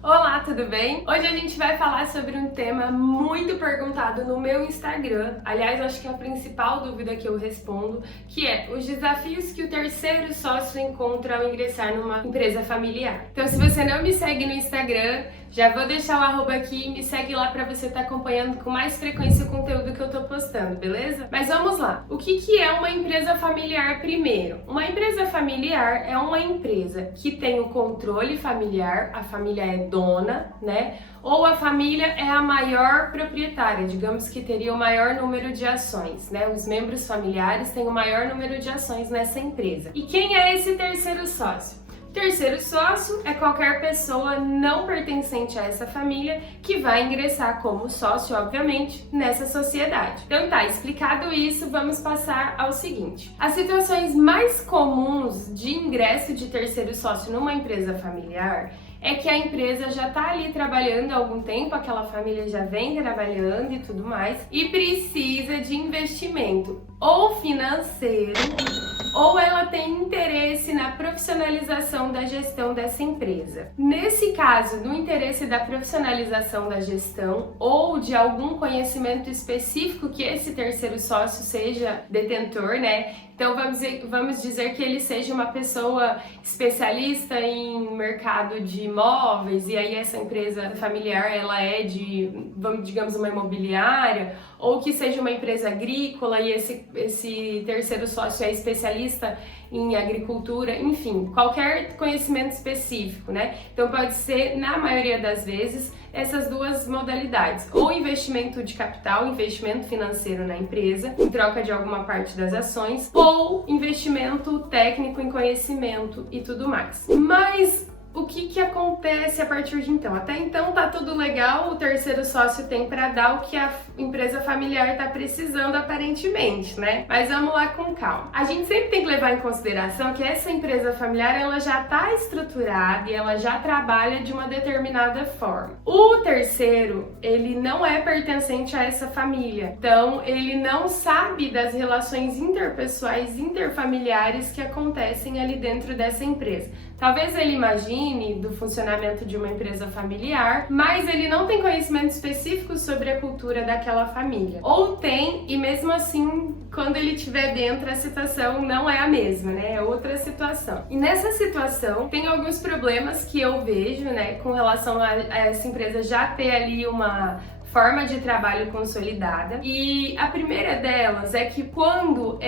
Olá, tudo bem? Hoje a gente vai falar sobre um tema muito perguntado no meu Instagram. Aliás, acho que é a principal dúvida que eu respondo, que é os desafios que o terceiro sócio encontra ao ingressar numa empresa familiar. Então, se você não me segue no Instagram, já vou deixar o arroba aqui e me segue lá para você estar acompanhando com mais frequência o conteúdo que eu tô postando, beleza? Mas vamos lá. O que é uma empresa familiar primeiro? Uma empresa familiar é uma empresa que tem o controle familiar, a família é dona, né? Ou a família é a maior proprietária, digamos que teria o maior número de ações, né? Os membros familiares têm o maior número de ações nessa empresa. E quem é esse terceiro sócio? Terceiro sócio é qualquer pessoa não pertencente a essa família que vai ingressar como sócio, obviamente, nessa sociedade. Então tá, explicado isso, vamos passar ao seguinte. As situações mais comuns de ingresso de terceiro sócio numa empresa familiar é que a empresa já está ali trabalhando há algum tempo, aquela família já vem trabalhando e tudo mais, e precisa de investimento ou financeiro, ou ela tem interesse na profissionalização da gestão dessa empresa. Nesse caso, no interesse da profissionalização da gestão ou de algum conhecimento específico que esse terceiro sócio seja detentor, né? Então vamos dizer que ele seja uma pessoa especialista em mercado de imóveis e aí essa empresa familiar ela é digamos, uma imobiliária, ou que seja uma empresa agrícola e esse terceiro sócio é especialista em agricultura, enfim, qualquer conhecimento específico, né? Então pode ser, na maioria das vezes, essas duas modalidades, ou investimento de capital, investimento financeiro na empresa, em troca de alguma parte das ações, ou investimento técnico em conhecimento e tudo mais. Mas o que acontece a partir de então? Até então tá tudo legal, o terceiro sócio tem para dar o que a empresa familiar tá precisando aparentemente, né? Mas vamos lá com calma. A gente sempre tem que levar em consideração que essa empresa familiar ela já tá estruturada e ela já trabalha de uma determinada forma. O terceiro, ele não é pertencente a essa família, então ele não sabe das relações interpessoais, interfamiliares que acontecem ali dentro dessa empresa. Talvez ele imagine do funcionamento de uma empresa familiar, mas ele não tem conhecimento específico sobre a cultura daquela família. Ou tem, e mesmo assim, quando ele estiver dentro, a situação não é a mesma, né? É outra situação. E nessa situação, tem alguns problemas que eu vejo, né, com relação a essa empresa já ter ali uma forma de trabalho consolidada. E a primeira delas é que quando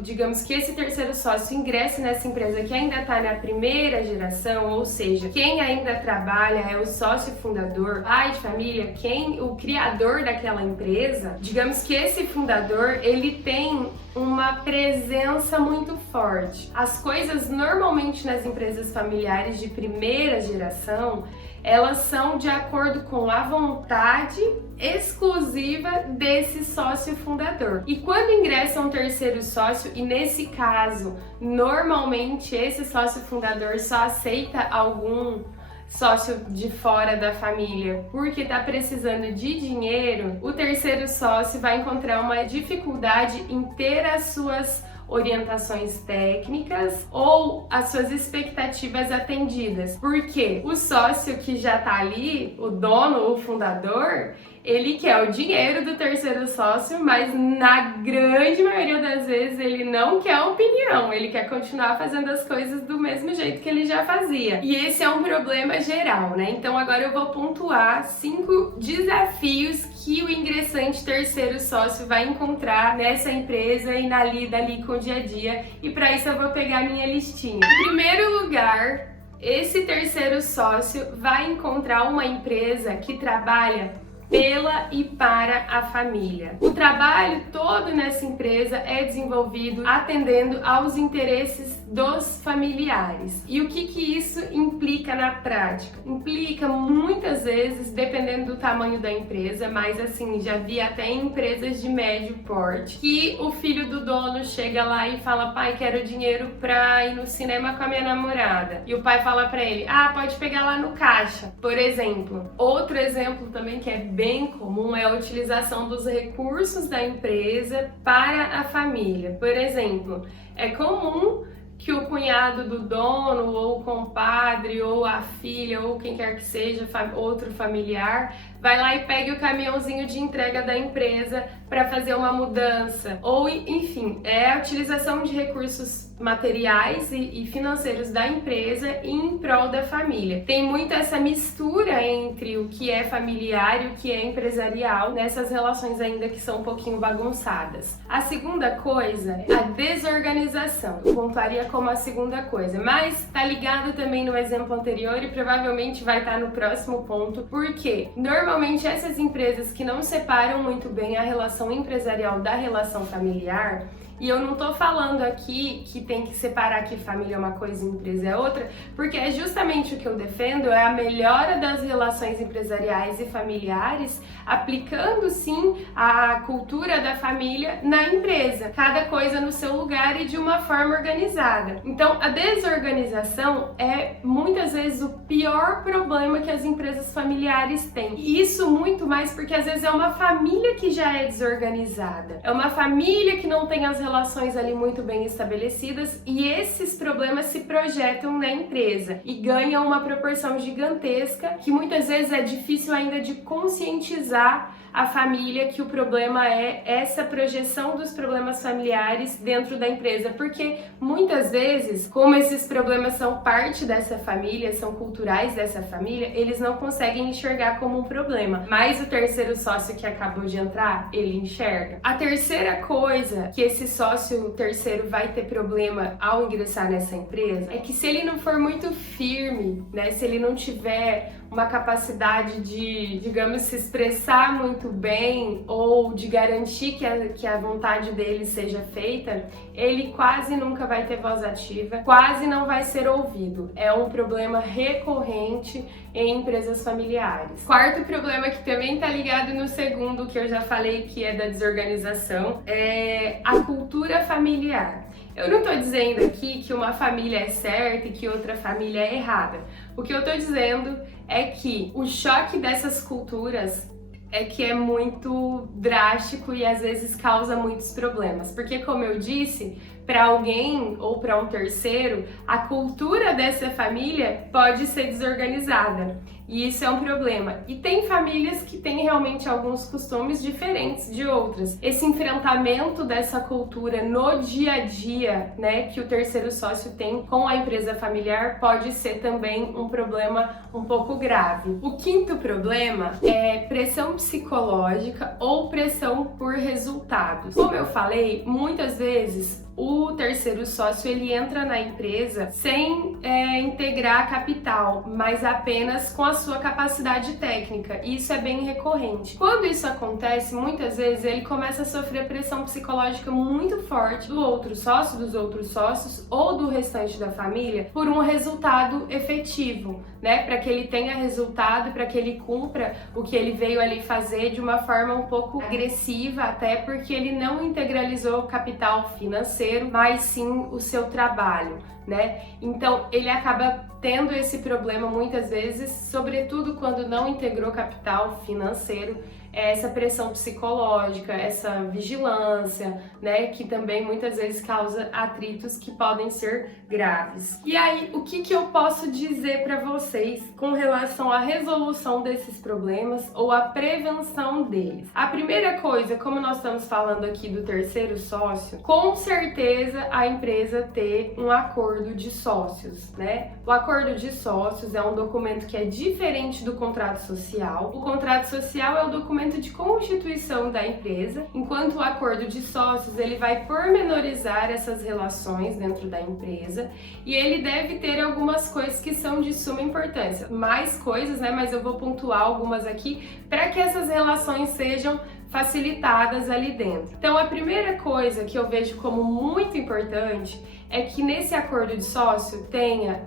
digamos que esse terceiro sócio ingressa nessa empresa que ainda está na primeira geração, ou seja, quem ainda trabalha é o sócio fundador, pai de família, o criador daquela empresa, digamos que esse fundador, ele tem uma presença muito forte. As coisas normalmente nas empresas familiares de primeira geração, elas são de acordo com a vontade exclusiva desse sócio fundador. E quando ingressa um terceiro sócio, e nesse caso, normalmente esse sócio fundador só aceita algum sócio de fora da família porque está precisando de dinheiro, o terceiro sócio vai encontrar uma dificuldade em ter as suas orientações técnicas ou as suas expectativas atendidas. Porque o sócio que já tá ali, o dono, o fundador, ele quer o dinheiro do terceiro sócio, mas na grande maioria das vezes ele não quer opinião, ele quer continuar fazendo as coisas do mesmo jeito que ele já fazia. E esse é um problema geral, né? Então agora eu vou pontuar 5 desafios que o ingressante terceiro sócio vai encontrar nessa empresa e na lida ali com o dia a dia. E para isso eu vou pegar minha listinha. Em primeiro lugar, esse terceiro sócio vai encontrar uma empresa que trabalha pela e para a família. O trabalho todo nessa empresa é desenvolvido atendendo aos interesses dos familiares. E o que isso implica na prática? Implica muitas vezes, dependendo do tamanho da empresa, mas assim, já vi até em empresas de médio porte, que o filho do dono chega lá e fala: pai, quero dinheiro pra ir no cinema com a minha namorada. E o pai fala pra ele: ah, pode pegar lá no caixa, por exemplo. Outro exemplo também que é bem comum é a utilização dos recursos da empresa para a família. Por exemplo, é comum que o cunhado do dono, ou o compadre, ou a filha, ou quem quer que seja, outro familiar, vai lá e pega o caminhãozinho de entrega da empresa para fazer uma mudança. Ou, enfim, é a utilização de recursos materiais e financeiros da empresa em prol da família. Tem muito essa mistura entre o que é familiar e o que é empresarial nessas relações ainda que são um pouquinho bagunçadas. A segunda coisa é a desorganização. Eu pontuaria como a segunda coisa, mas tá ligado também no exemplo anterior e provavelmente vai estar no próximo ponto, porque normalmente essas empresas que não separam muito bem a relação empresarial da relação familiar, e eu não tô falando aqui que tem que separar que família é uma coisa e empresa é outra, porque é justamente o que eu defendo, é a melhora das relações empresariais e familiares, aplicando sim a cultura da família na empresa, cada coisa no seu lugar e de uma forma organizada. Então, a desorganização é muitas vezes o pior problema que as empresas familiares têm. E isso muito mais porque às vezes é uma família que já é desorganizada, é uma família que não tem as relações ali muito bem estabelecidas e esses problemas se projetam na empresa e ganham uma proporção gigantesca que muitas vezes é difícil ainda de conscientizar a família que o problema é essa projeção dos problemas familiares dentro da empresa, porque muitas vezes, como esses problemas são parte dessa família, são culturais dessa família, eles não conseguem enxergar como um problema, mas o terceiro sócio que acabou de entrar, ele enxerga. A terceira coisa que esse sócio terceiro vai ter problema ao ingressar nessa empresa é que se ele não for muito firme, né, se ele não tiver uma capacidade de, digamos, se expressar muito bem ou de garantir que a vontade dele seja feita, ele quase nunca vai ter voz ativa, quase não vai ser ouvido. É um problema recorrente em empresas familiares. Quarto problema que também está ligado no segundo, que eu já falei que é da desorganização, é a cultura familiar. Eu não estou dizendo aqui que uma família é certa e que outra família é errada. O que eu estou dizendo é que o choque dessas culturas é que é muito drástico e às vezes causa muitos problemas. Porque, como eu disse, para alguém ou para um terceiro, a cultura dessa família pode ser desorganizada. E isso é um problema. E tem famílias que têm realmente alguns costumes diferentes de outras. Esse enfrentamento dessa cultura no dia a dia, né, que o terceiro sócio tem com a empresa familiar pode ser também um problema um pouco grave. O quinto problema é pressão psicológica ou pressão por resultados. Como eu falei, muitas vezes o terceiro sócio ele entra na empresa sem integrar capital, mas apenas com a sua capacidade técnica. E isso é bem recorrente. Quando isso acontece, muitas vezes ele começa a sofrer pressão psicológica muito forte do outro sócio, dos outros sócios ou do restante da família por um resultado efetivo, né? Para que ele tenha resultado, para que ele cumpra o que ele veio ali fazer de uma forma um pouco agressiva, até porque ele não integralizou o capital financeiro, mas sim o seu trabalho, né? Então ele acaba tendo esse problema muitas vezes, sobretudo quando não integrou capital financeiro, essa pressão psicológica, essa vigilância, né, que também muitas vezes causa atritos que podem ser graves. E aí, o que eu posso dizer para vocês com relação à resolução desses problemas ou à prevenção deles? A primeira coisa, como nós estamos falando aqui do terceiro sócio, com certeza a empresa ter um acordo de sócios, né? O acordo de sócios é um documento que é diferente do contrato social. O contrato social é o documento de constituição da empresa, enquanto o acordo de sócios ele vai pormenorizar essas relações dentro da empresa e ele deve ter algumas coisas que são de suma importância. Mais coisas, né? Mas eu vou pontuar algumas aqui para que essas relações sejam facilitadas ali dentro. Então, a primeira coisa que eu vejo como muito importante é que nesse acordo de sócio tenha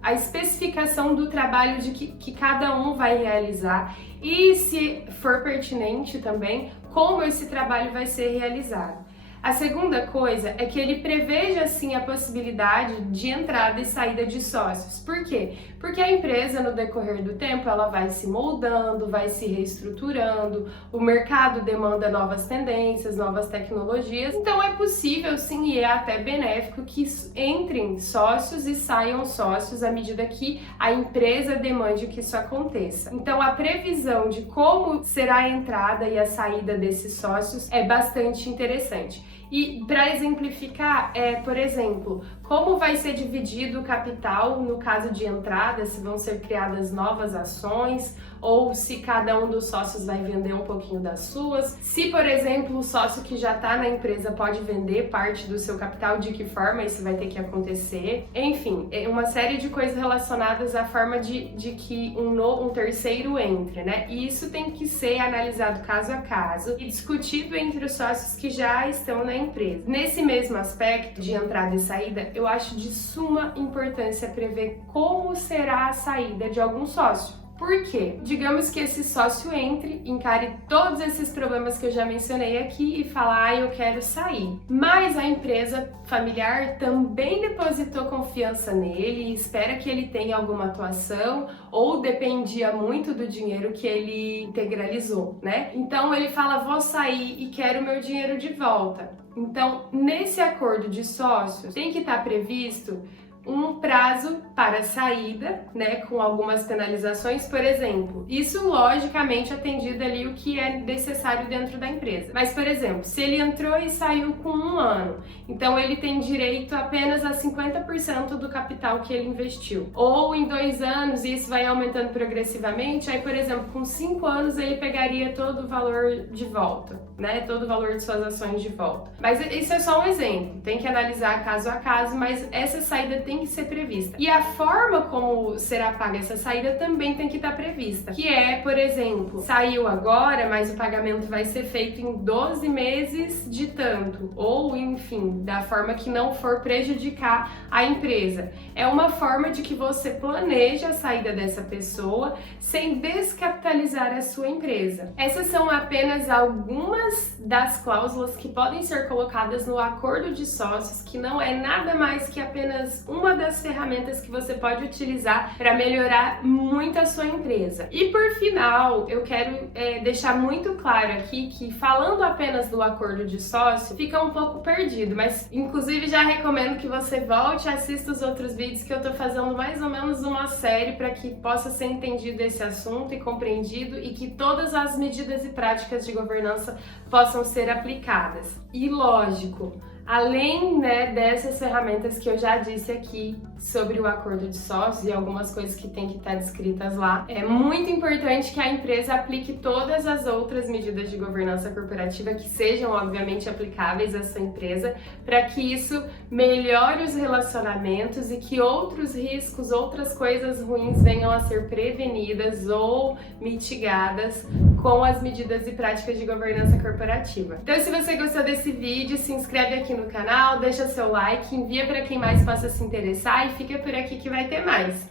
a especificação do trabalho que cada um vai realizar e, se for pertinente também, como esse trabalho vai ser realizado. A segunda coisa é que ele preveja sim a possibilidade de entrada e saída de sócios. Por quê? Porque a empresa no decorrer do tempo ela vai se moldando, vai se reestruturando, o mercado demanda novas tendências, novas tecnologias. Então é possível sim e é até benéfico que entrem sócios e saiam sócios à medida que a empresa demande que isso aconteça. Então a previsão de como será a entrada e a saída desses sócios é bastante interessante. E para exemplificar, por exemplo, como vai ser dividido o capital no caso de entrada, se vão ser criadas novas ações ou se cada um dos sócios vai vender um pouquinho das suas. Se, por exemplo, o sócio que já está na empresa pode vender parte do seu capital, de que forma isso vai ter que acontecer. Enfim, é uma série de coisas relacionadas à forma de que um terceiro entre, né? E isso tem que ser analisado caso a caso e discutido entre os sócios que já estão na empresa. Nesse mesmo aspecto de entrada e saída, eu acho de suma importância prever como será a saída de algum sócio. Por quê? Digamos que esse sócio entre, encare todos esses problemas que eu já mencionei aqui e fala, eu quero sair. Mas a empresa familiar também depositou confiança nele e espera que ele tenha alguma atuação ou dependia muito do dinheiro que ele integralizou, né? Então ele fala, vou sair e quero meu dinheiro de volta. Então, nesse acordo de sócios, tem que estar previsto um prazo para saída, né, com algumas penalizações, por exemplo. Isso, logicamente, atendido ali o que é necessário dentro da empresa. Mas, por exemplo, se ele entrou e saiu com 1 ano, então ele tem direito apenas a 50% do capital que ele investiu. Ou em 2 anos, e isso vai aumentando progressivamente, aí, por exemplo, com 5 anos ele pegaria todo o valor de volta, né, todo o valor de suas ações de volta. Mas isso é só um exemplo, tem que analisar caso a caso, mas essa saída tem que ser prevista. E a forma como será paga essa saída também tem que estar prevista, que é, por exemplo, saiu agora, mas o pagamento vai ser feito em 12 meses de tanto, ou enfim, da forma que não for prejudicar a empresa. É uma forma de que você planeja a saída dessa pessoa sem descapitalizar a sua empresa. Essas são apenas algumas das cláusulas que podem ser colocadas no acordo de sócios, que não é nada mais que apenas uma das ferramentas que você pode utilizar para melhorar muito a sua empresa. E por final, eu quero deixar muito claro aqui que falando apenas do acordo de sócio, fica um pouco perdido, mas inclusive já recomendo que você volte e assista os outros vídeos que eu tô fazendo mais ou menos uma série para que possa ser entendido esse assunto e compreendido e que todas as medidas e práticas de governança possam ser aplicadas. E lógico, além, né, dessas ferramentas que eu já disse aqui sobre o acordo de sócios e algumas coisas que tem que estar descritas lá, é muito importante que a empresa aplique todas as outras medidas de governança corporativa que sejam, obviamente, aplicáveis a essa empresa, para que isso melhore os relacionamentos e que outros riscos, outras coisas ruins venham a ser prevenidas ou mitigadas com as medidas e práticas de governança corporativa. Então, se você gostou desse vídeo, se inscreve aqui no canal, deixa seu like, envia para quem mais possa se interessar e fica por aqui que vai ter mais.